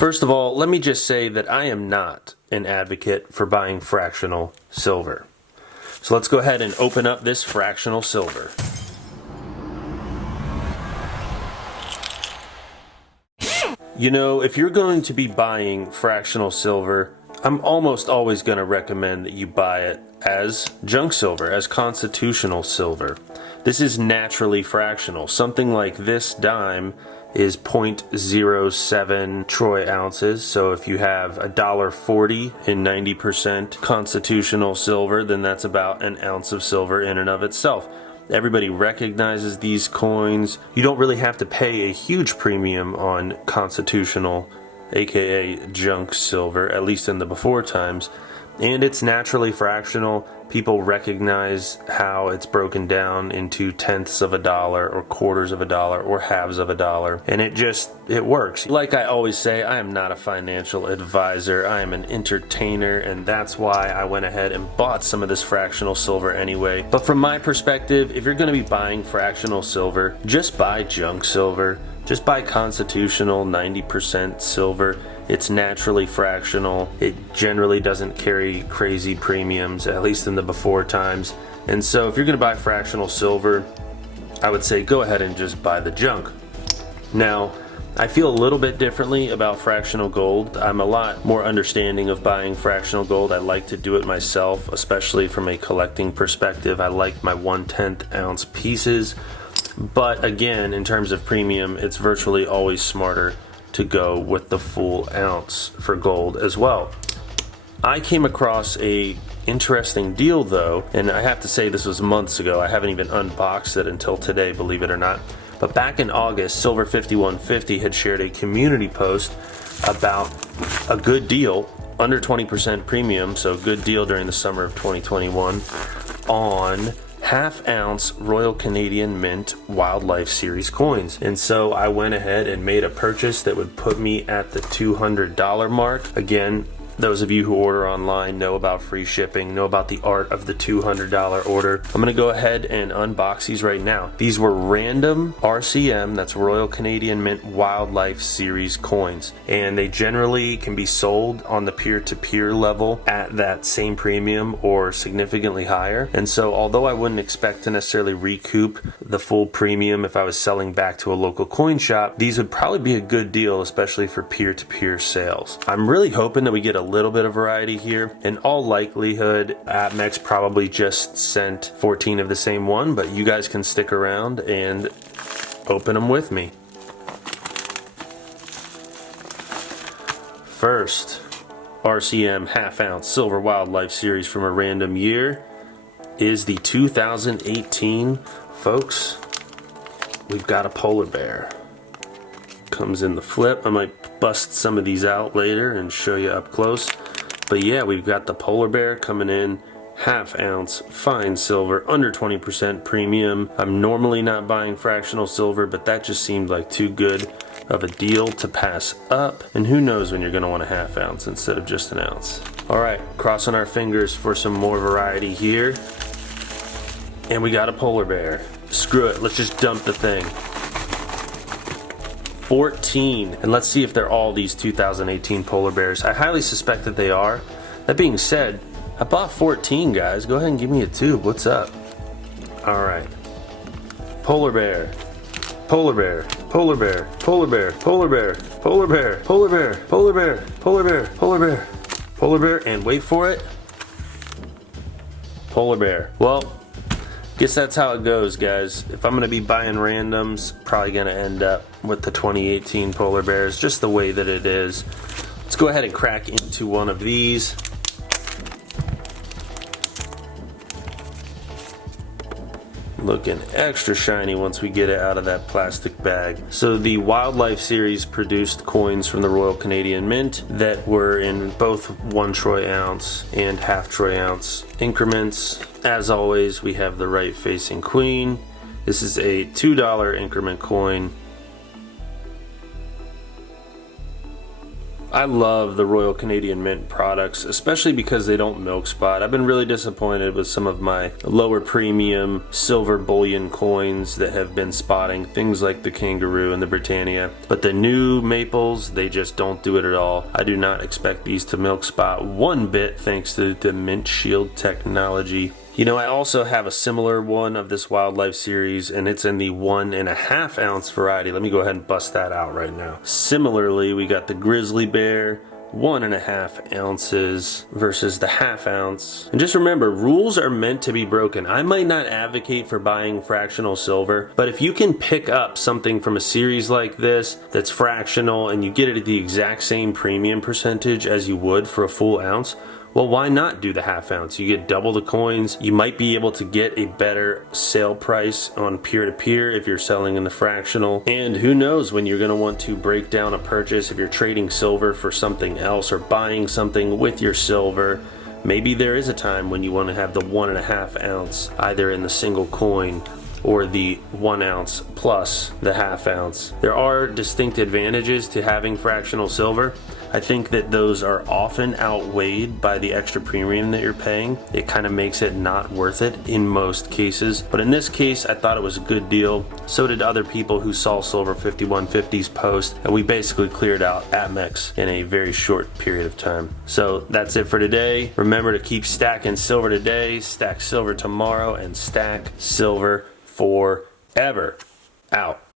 First of all, let me just say that I am not an advocate for buying fractional silver. So let's go ahead and open up this fractional silver. You know, if you're going to be buying fractional silver, I'm almost always going to recommend that you buy it as junk silver, as constitutional silver. This is naturally fractional. Something like this dime is 0.07 troy ounces. So if you have $1.40 in 90% constitutional silver, then that's about an ounce of silver in and of itself. Everybody recognizes these coins. You don't really have to pay a huge premium on constitutional, aka junk silver, at least in the before times. And it's naturally fractional. People recognize how it's broken down into tenths of a dollar or quarters of a dollar or halves of a dollar. And it works. Like I always say, I am not a financial advisor. I am an entertainer, and that's why I went ahead and bought some of this fractional silver anyway. But from my perspective, if you're going to be buying fractional silver, just buy junk silver. Just buy constitutional 90% silver. It's naturally fractional. It generally doesn't carry crazy premiums, at least in the before times. And so if you're going to buy fractional silver, I would say go ahead and just buy the junk. Now, I feel a little bit differently about fractional gold. I'm a lot more understanding of buying fractional gold. I like to do it myself, especially from a collecting perspective. I like my 1/10 ounce pieces. But again, in terms of premium, it's virtually always smarter to go with the full ounce for gold as well. I came across a interesting deal though, and I have to say this was months ago. I haven't even unboxed it until today, believe it or not. But back in August, Silver 5150 had shared a community post about a good deal, under 20% premium, so good deal during the summer of 2021, on half-ounce Royal Canadian Mint Wildlife Series coins. And so I went ahead and made a purchase that would put me at the $200 mark. Again, those of you who order online know about free shipping, know about the art of the $200 order. I'm going to go ahead and unbox these right now. These were random RCM, that's Royal Canadian Mint Wildlife Series coins, and they generally can be sold on the peer-to-peer level at that same premium or significantly higher. And so although I wouldn't expect to necessarily recoup the full premium if I was selling back to a local coin shop, these would probably be a good deal, especially for peer-to-peer sales. I'm really hoping that we get a little bit of variety here. In all likelihood, APMEX probably just sent 14 of the same one, but you guys can stick around and open them with me. First, RCM half-ounce Silver Wildlife Series from a random year is the 2018. Folks, we've got a polar bear. Comes in the flip. I might bust some of these out later and show you up close. But yeah, we've got the polar bear coming in, half-ounce fine silver, under 20% premium. I'm normally not buying fractional silver, but that just seemed like too good of a deal to pass up. And who knows when you're going to want a half-ounce instead of just an ounce. All right, crossing our fingers for some more variety here. And we got a polar bear. Screw it, let's just dump the thing. 14, and let's see if they're all these 2018 polar bears. I highly suspect that they are. That being said, I bought 14, guys. Go ahead and give me a tube. What's up? All right. Polar bear, polar bear, polar bear, polar bear, polar bear, polar bear, polar bear, polar bear, polar bear, polar bear, polar bear, and wait for it, polar bear. Well, guess that's how it goes, guys. If I'm going to be buying randoms, probably going to end up with the 2018 polar bears, just the way that it is. Let's go ahead and crack into one of these. Looking extra shiny once we get it out of that plastic bag. So the Wildlife Series produced coins from the Royal Canadian Mint that were in both 1 troy ounce and half troy ounce increments. As always, we have the right facing queen. This is a $2 increment coin. I love the Royal Canadian Mint products, especially because they don't milk spot. I've been really disappointed with some of my lower premium silver bullion coins that have been spotting, things like the Kangaroo and the Britannia. But the new maples, they just don't do it at all. I do not expect these to milk spot one bit thanks to the Mint Shield technology. You know, I also have a similar one of this wildlife series, and it's in the 1.5 ounce variety. Let me go ahead and bust that out right now. Similarly, we got the grizzly bear, 1.5 ounces versus the half ounce. And just remember, rules are meant to be broken. I might not advocate for buying fractional silver, but if you can pick up something from a series like this that's fractional and you get it at the exact same premium percentage as you would for a full ounce, well, why not do the half ounce? You get double the coins. You might be able to get a better sale price on peer-to-peer if you're selling in the fractional. And who knows when you're going to want to break down a purchase if you're trading silver for something else or buying something with your silver. Maybe there is a time when you want to have the 1.5 ounce either in the single coin or the 1 ounce plus the half ounce. There are distinct advantages to having fractional silver. I think that those are often outweighed by the extra premium that you're paying. It kind of makes it not worth it in most cases. But in this case, I thought it was a good deal. So did other people who saw Silver 5150's post, and we basically cleared out Atmex in a very short period of time. So that's it for today. Remember to keep stacking silver today, stack silver tomorrow, and stack silver forever. Out.